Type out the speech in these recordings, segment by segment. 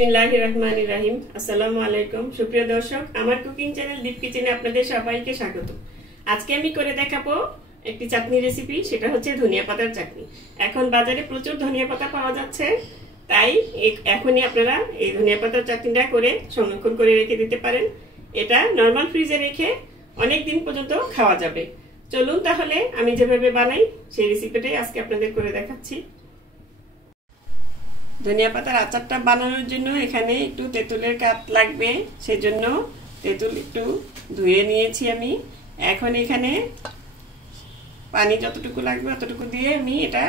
বিসমিল্লাহির রহমানির রহিম। আসসালামু আলাইকুম সুপ্রিয় দর্শক, আমার কুকিং চ্যানেল দীপ কিচেনে আপনাদের সবাইকে স্বাগত। আজকে আমি করে দেখাবো একটি চাটনি রেসিপি, সেটা হচ্ছে ধনিয়া পাতার চাটনি। এখন বাজারে প্রচুর ধনিয়া পাতা পাওয়া যাচ্ছে, তাই এখনই আপনারা এই ধনিয়া পাতার চাটনিটা করে সংরক্ষণ করে রেখে দিতে পারেন। এটা নর্মাল ফ্রিজে রেখে অনেক দিন পর্যন্ত খাওয়া যাবে। চলুন তাহলে আমি যেভাবে বানাই সেই রেসিপিটাই আজকে আপনাদের করে দেখাচ্ছি। ধনিয়া পাতার আচারটা বানানোর জন্য এখানে একটু তেঁতুলের কাঠ লাগবে, সেজন্য তেঁতুল একটু ধুয়ে নিয়েছি আমি। এখন এখানে পানি যতটুকু লাগবে ততটুকু দিয়ে আমি এটা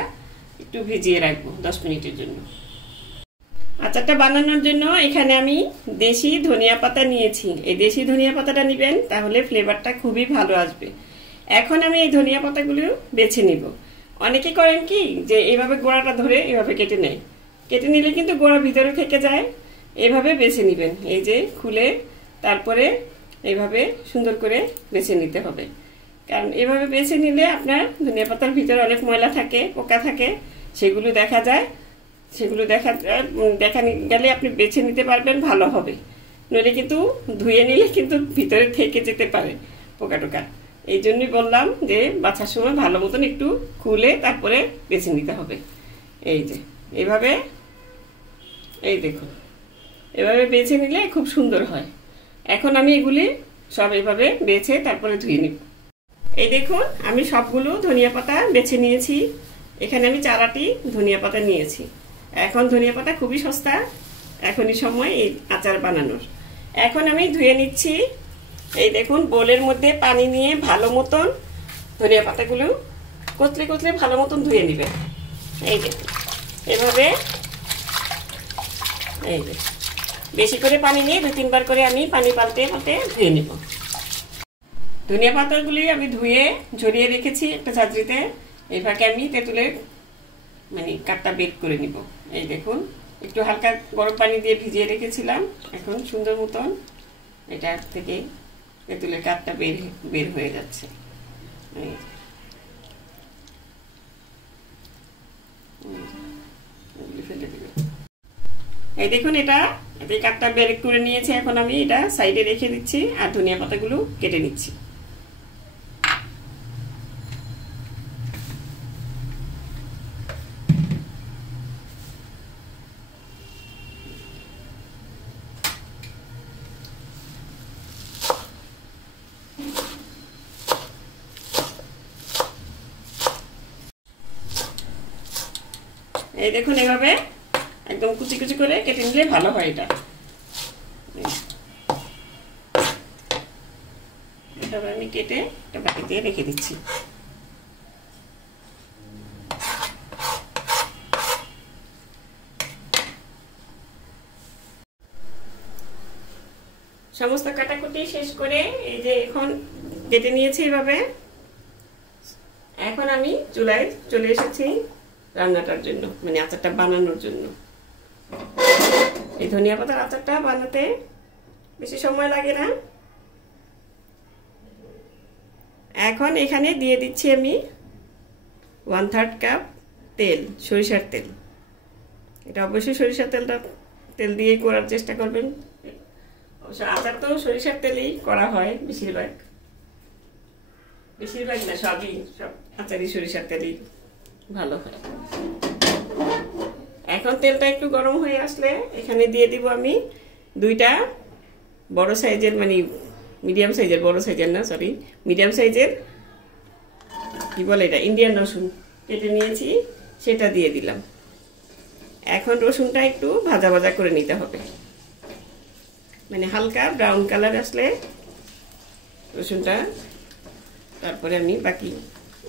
একটু ভিজিয়ে রাখবো 10 মিনিটের জন্য। আচারটা বানানোর জন্য এখানে আমি দেশি ধনিয়া পাতা নিয়েছি। এই দেশি ধনিয়া পাতাটা নেবেন, তাহলে ফ্লেভারটা খুবই ভালো আসবে। এখন আমি এই ধনিয়া পাতাগুলো বেছে নিব। অনেকে করেন কি যে এইভাবে গোড়াটা ধরে এভাবে কেটে নেয়, কেটে নিলে কিন্তু গোড়া ভিতরে থেকে যায়। এভাবে বেছে নেবেন, এই যে খুলে তারপরে এইভাবে সুন্দর করে বেছে নিতে হবে। কারণ এভাবে বেছে নিলে আপনার ধনিয়া পাতার ভিতরে অনেক ময়লা থাকে, পোকা থাকে, সেগুলো দেখা গেলে আপনি বেছে নিতে পারবেন, ভালো হবে। নইলে কিন্তু ধুয়ে নিলে কিন্তু ভিতরে থেকে যেতে পারে পোকা টোকা। এই জন্যই বললাম যে বাছার সময় ভালো মতন একটু খুলে তারপরে বেছে নিতে হবে। এই যে এইভাবে, এই দেখুন এভাবে বেছে নিলে খুব সুন্দর হয়। এখন আমি এগুলি সব এভাবে বেছে তারপরে ধুয়ে নিব। এই দেখুন আমি সবগুলো ধনিয়া পাতা বেছে নিয়েছি। এখানে আমি 4টি ধনিয়া পাতা নিয়েছি। এখন ধনিয়া পাতা খুবই সস্তা, এখনই সময় এই আচার বানানোর। এখন আমি ধুয়ে নিচ্ছি। এই দেখুন বোলের মধ্যে পানি নিয়ে ভালো মতন ধনিয়া পাতাগুলো কতলে কতলে ভালো মতন ধুয়ে নেবেন। এই দেখুন এভাবে, এই যে বেশি করে পানি নিয়ে 2-3 বার করে আমি পানি পাল্টে পাল্টে ধুয়ে নেব। ধনিয়া পাতাগুলি আমি ধুয়ে ঝরিয়ে রেখেছি একটা ছাঁচড়িতে। এই ফাঁকে আমি তেঁতুলের কাঠটা বের করে নিব। এই দেখুন একটু হালকা গরম পানি দিয়ে ভিজিয়ে রেখেছিলাম। এখন সুন্দর মতন এটা থেকে তেঁতুলের কাঠটা বের হয়ে যাচ্ছে। ফেলে দিবে। এই দেখুন এটা কাঠটা বের করে নিয়েছে। এখন আমি এটা সাইডে রেখে দিচ্ছি আর ধনিয়া পাতাগুলো কেটে নিচ্ছি। এই দেখুন এভাবে একদম কুচি কুচি করে কেটে নিলে ভালো হয়। এটা এভাবে আমি কেটে একটা বাটি দিয়ে রেখে দিচ্ছি। সমস্ত কাটাকুটি শেষ করে এই যে এখন কেটে নিয়েছি এভাবে। এখন আমি চুলায় চলে এসেছি রান্নাটার জন্য, আচারটা বানানোর জন্য। এই ধনিয়া পাতার আচারটা বানাতে বেশি সময় লাগে না। এখন এখানে দিয়ে দিচ্ছি আমি 1/3 কাপ তেল, সরিষার তেল। এটা অবশ্যই সরিষার তেল দিয়ে করার চেষ্টা করবেন। অবশ্য আচার তো সরিষার তেলেই করা হয় বেশিরভাগ না, সব আচারই সরিষার তেলেই ভালো হয়। এখন তেলটা একটু গরম হয়ে আসলে এখানে দিয়ে দিব আমি 2টা বড় সাইজের, মিডিয়াম সাইজের, বড় সাইজের না সরি মিডিয়াম সাইজের কি বলে এটা, ইন্ডিয়ান রসুন কেটে নিয়েছি, সেটা দিয়ে দিলাম। এখন রসুনটা একটু ভাজা ভাজা করে নিতে হবে, হালকা ব্রাউন কালার আসলে রসুনটা, তারপরে আমি বাকি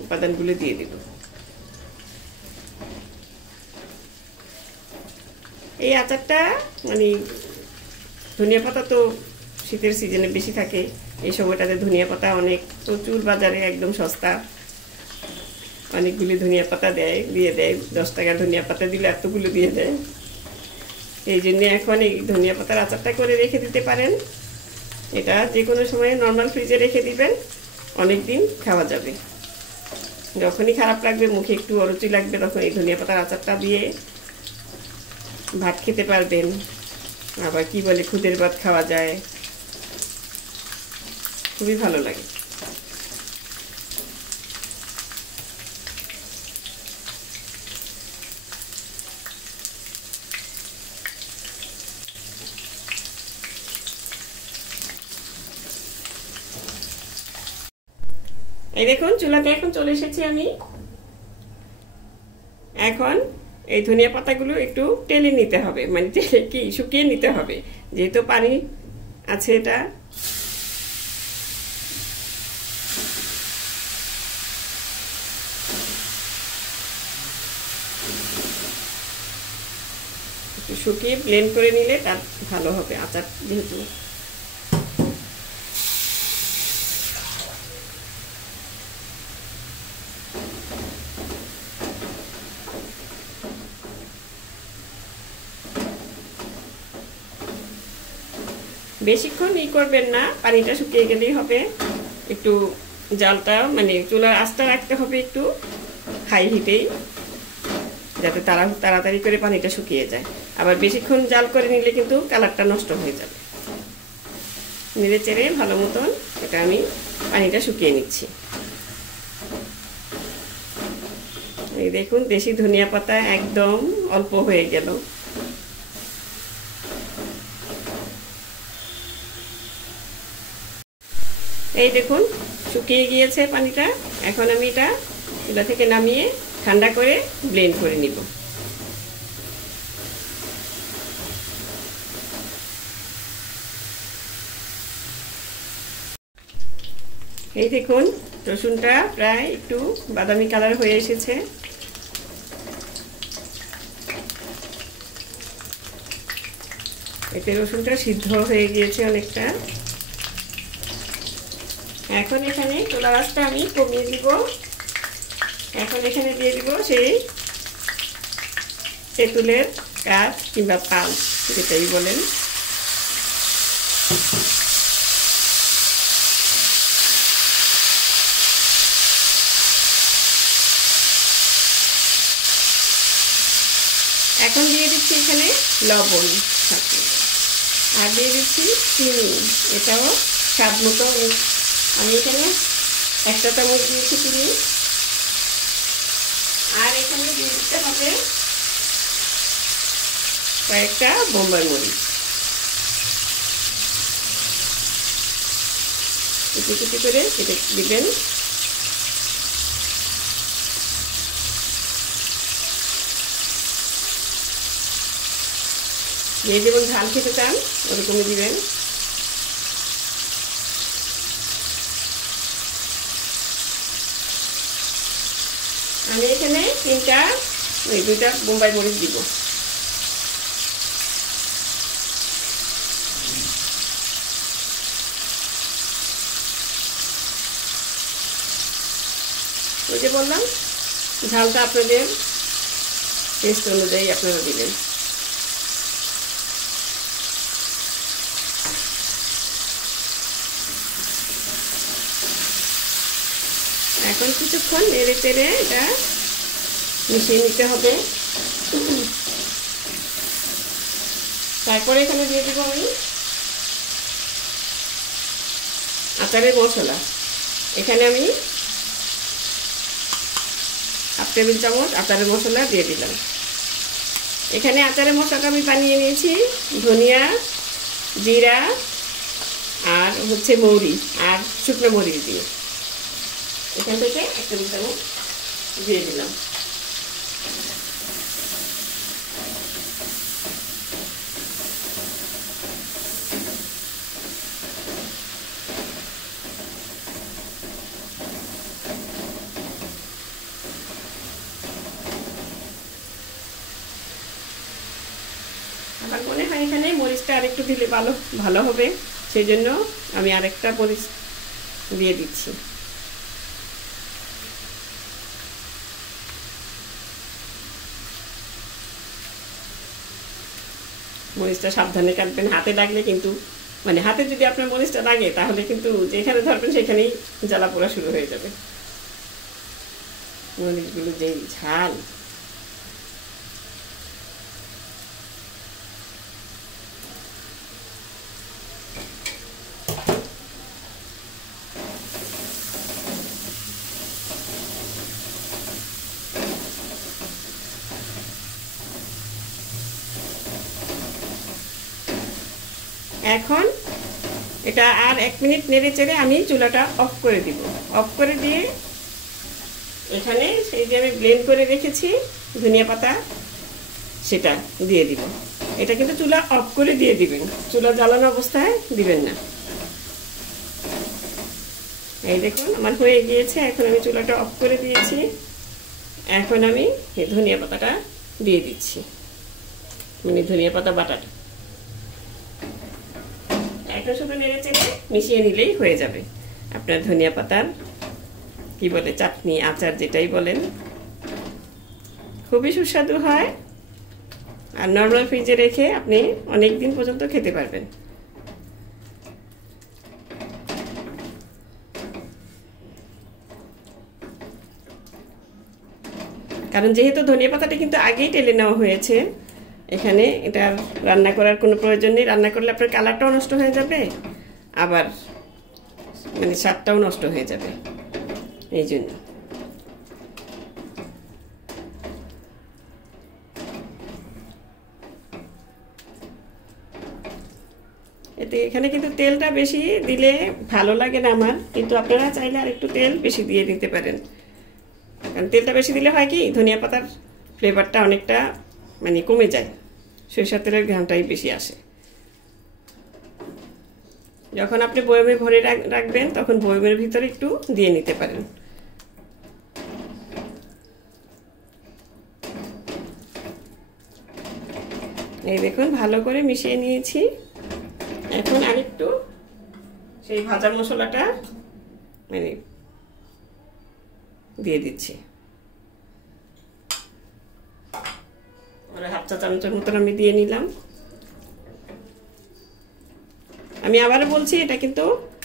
উপাদানগুলো দিয়ে দিব। এই আচারটা ধনিয়া পাতা তো শীতের সিজনে বেশি থাকে। এই সময়টাতে ধনিয়া পাতা প্রচুর বাজারে একদম সস্তা, অনেকগুলি ধনিয়া পাতা দিয়ে দেয়। 10 টাকার ধনিয়া পাতা দিলে এতগুলো দিয়ে দেয়। এই জন্য এখন এই ধনিয়া পাতার আচারটা করে রেখে দিতে পারেন। এটা যে কোনো সময় নর্মাল ফ্রিজে রেখে দিবেন, অনেক দিন খাওয়া যাবে। যখনই খারাপ লাগবে, মুখে একটু অরুচি লাগবে, তখন এই ধনিয়া পাতার আচারটা দিয়ে ভাত খেতে পারবেন, আবার কি বলে খুদের ভাত খাওয়া যায়, খুবই ভালো লাগে। এই দেখুন চুলাতে এখন চলে এসেছি আমি। এখন এই ধনিয়া পাতাগুলো একটু টেলে নিতে হবে, মানে টেলে কি শুকিয়ে নিতে হবে, যেহেতু পানি আছে এটা। একটু শুকিয়ে ব্লেন্ড করে নিলে তার ভালো হবে আচার যেহেতু। বেশিক্ষণ করবেন না, পানিটা শুকিয়ে গেলেই হবে। একটু জালটা মানে চুলার আঁচটা রাখতে হবে একটু হাই হিটেই, যাতে তাড়াতাড়ি করে পানিটা শুকিয়ে যায়। আবার বেশিক্ষণ জাল করে নিলে কিন্তু কালারটা নষ্ট হয়ে যাবে। নেড়ে চেড়ে ভালো মতন এটা আমি পানিটা শুকিয়ে নিচ্ছি। এই দেখুন দেশি ধনিয়া পাতা একদম অল্প হয়ে গেল। এই দেখুন শুকিয়ে গিয়েছে পানিটা। এখন আমি এটা চুলা থেকে নামিয়ে ঠান্ডা করে ব্লেন্ড করে নিব। এই দেখুন রসুনটা প্রায় একটু বাদামি কালার হয়ে এসেছে। এতে রসুনটা সিদ্ধ হয়ে গিয়েছে অনেকটা। এখন এখানে চুলার আঁচটা আমি কমিয়ে দিব। এখন এখানে দিয়ে দিব সেই তেঁতুলের কাঠ কিংবা পাল্প, যেটাই বলেন। এখন দিয়ে দিচ্ছি এখানে লবণ সাথে, আর দিয়ে দিচ্ছি চিনি, এটাও স্বাদ মতো। আমি এখানে 1 চা চামচ দিয়েছি চিনি। আর এখানে দিয়ে দিতে হবে কয়েকটা বোম্বাই মরিচ, কুচি কুচি করে কেটে দিবেন। যে যেমন ঝাল খেতে চান ওরকমই দিবেন। আমি এখানে 2টা বোম্বাই মরিচ দিব। ওই যে বললাম ঝালটা আপনাদের টেস্ট অনুযায়ী আপনারা দিবেন। এখন কিছুক্ষণ নেড়ে চেড়ে এটা মিশিয়ে নিতে হবে। তারপরে এখানে দিয়ে দেবো আমি আচারের মশলা। এখানে আমি 1/2 টেবিল চামচ আচারের মশলা দিয়ে দিলাম। এখানে আচারের মশলাটা আমি বানিয়ে নিয়েছি ধনিয়া, জিরা আর হচ্ছে মৌরি আর শুকনো মরিচ দিয়ে। এখান থেকে 1 টেবিল চামচ দিয়ে দিলাম। আমার মনে হয় এখানে মরিচটা আরেকটু দিলে ভালো হবে, সেই জন্য আমি আরেকটা মরিচ দিয়ে দিচ্ছি। মরিচটা সাবধানে কাটবেন, হাতে লাগলে কিন্তু মানে হাতে যদি আপনার মরিচটা লাগে তাহলে কিন্তু যেখানে ধরবেন সেখানেই জ্বালা পোড়া শুরু হয়ে যাবে। মরিচগুলো যেই ঝাল। এখন এটা আর 1 মিনিট নেড়ে চেড়ে আমি চুলাটা অফ করে দিব। অফ করে দিয়ে এখানে সেই যে আমি ব্লেন্ড করে রেখেছি ধনিয়া পাতা সেটা দিয়ে দিব। এটা কিন্তু চুলা অফ করে দিয়ে দিবেন, চুলা জ্বালানো অবস্থায় দিবেন না। এই দেখুন আমার হয়ে গিয়েছে। এখন আমি চুলাটা অফ করে দিয়েছি। এখন আমি এই ধনিয়া পাতাটা দিয়ে দিচ্ছি, মানে ধনিয়া পাতা বাটাটা। এখন শুধু নেড়ে চেড়ে মিশিয়ে নিলেই হয়ে যাবে আপনার ধনিয়া পাতার কি বলে চাটনি, আচার যেটাই বলেন। খুবই সুস্বাদু হয় আর নরমাল ফ্রিজে রেখে আপনি অনেক দিন পর্যন্ত খেতে পারবেন। কারণ যেহেতু ধনিয়া পাতাটা কিন্তু আগেই টেলে নেওয়া হয়েছে, এখানে এটা রান্না করার কোনো প্রয়োজন নেই। রান্না করলে আপনার কালারটাও নষ্ট হয়ে যাবে, আবার মানে স্বাদটাও নষ্ট হয়ে যাবে। এই জন্য এতে এখানে কিন্তু তেলটা বেশি দিলে ভালো লাগে না আমার, কিন্তু আপনারা চাইলে আর একটু তেল বেশি দিয়ে দিতে পারেন। কারণ তেলটা বেশি দিলে হয় কি ধনিয়া পাতার ফ্লেভারটা অনেকটা মানে কমে যায়, সরিষার তেলের ঘ্রাণটাই বেশি আসে। যখন আপনি বয়মে ভরে রাখবেন তখন বয়মের ভিতরে একটু দিয়ে নিতে পারেন। এই দেখুন ভালো করে মিশিয়ে নিয়েছি। এখন আরেকটু সেই ভাজা মশলাটা মানে দিয়ে দিচ্ছি। হাফ চা চামচের মতন আমি দিয়ে নিলাম। আমি আবারও বলছি, এটা কিন্তু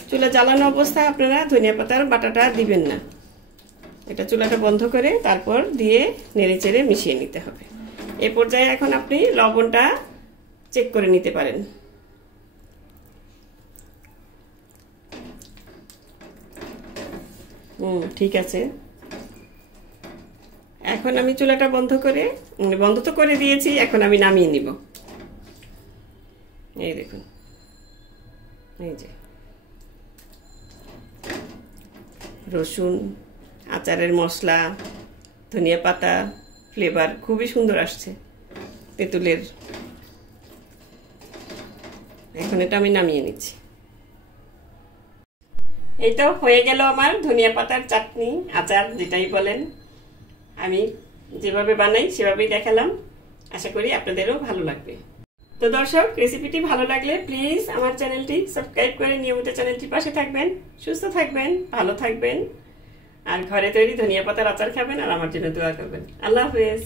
চুলা জ্বালানো অবস্থায় আপনারা ধনিয়া পাতার বাটাটা দিবেন না। এটা চুলাটা বন্ধ করে তারপর দিয়ে নেড়ে চেড়ে মিশিয়ে নিতে হবে। এই পর্যায়ে এখন আপনি লবণটা চেক করে নিতে পারেন। ঠিক আছে। এখন আমি চুলাটা বন্ধ তো করে দিয়েছি। এখন আমি নামিয়ে নিব। এই দেখুন, এই যে রসুন, আচারের মশলা, ধনিয়া পাতা ফ্লেভার খুবই সুন্দর আসছে তেঁতুলের। এখন এটা আমি নামিয়ে নিচ্ছি। এই তো হয়ে গেল আমার ধনিয়া পাতার চাটনি, আচার যেটাই বলেন। আমি যেভাবে বানাই সেভাবেই দেখালাম। আশা করি আপনাদেরও ভালো লাগবে। তো দর্শক, রেসিপিটি ভালো লাগলে প্লিজ আমার চ্যানেলটি সাবস্ক্রাইব করে নিয়মিত চ্যানেলটির পাশে থাকবেন। সুস্থ থাকবেন, ভালো থাকবেন, আর ঘরে তৈরি ধনিয়া পাতার আচার খাবেন আর আমার জন্য দোয়া করবেন। আল্লাহ হাফেজ।